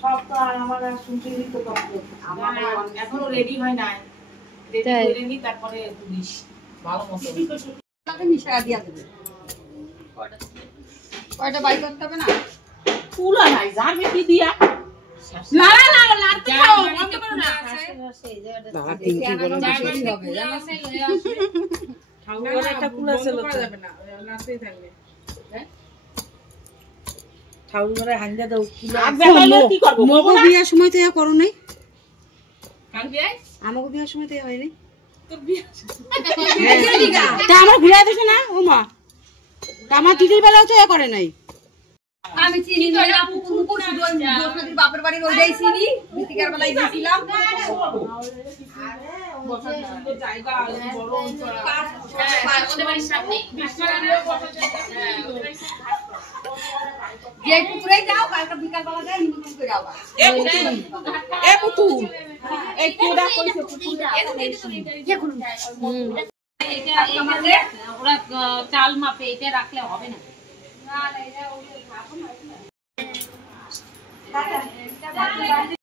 সব তো আর আমার শুনতে দিতে এখনো রেডি হয় নাই, রেডি করে নি তারপরে পুলিশ ভালো মতো তাকে মিশায়া দিয়া দেবে। কয়টা বাই করতে হবে না পুরা নাই যাবে কি দিয়া না না না লাড়তে খাও বন্ধ করো না বাবা পিঙ্কি বলো না হবে জানা সে লয়ে আসবে ঠাকুরের একটা কুলা ছিল তো যাবে না লাড়তেই থাকবে হ্যাঁ ঠাকুরে হাঙ্গা দাও কুলা আর দেখাইলে কি করব মগো বিয়ার সময় তো ইয়া করো নাই কাল বিয়াই আমাগো বিয়ার সময় তো ইয়া হয় নাই তোর বিয়া তা আমার ঘুরে দিছ না ও মা তা আমার দিদির বেলাও তো ইয়া করে নাই আমি চিনি না পুকুর পুকুর দোসনদীর বাপের বাড়ির ওইটাই চিনি বিতিকার বেলায় গিয়েছিলাম জায়গা বড় ওদের বাড়ির সামনে যে পুকুরে যাও কালকে বিকাল বেলা যায় নিমন্ত্রণ করে আবার এ পুতুল এই কোডা কইছে পুতুলটা এটা আমাদের ওরা চাল মাপে এটা রাখলে হবে না না না এটা ওই ভাবো না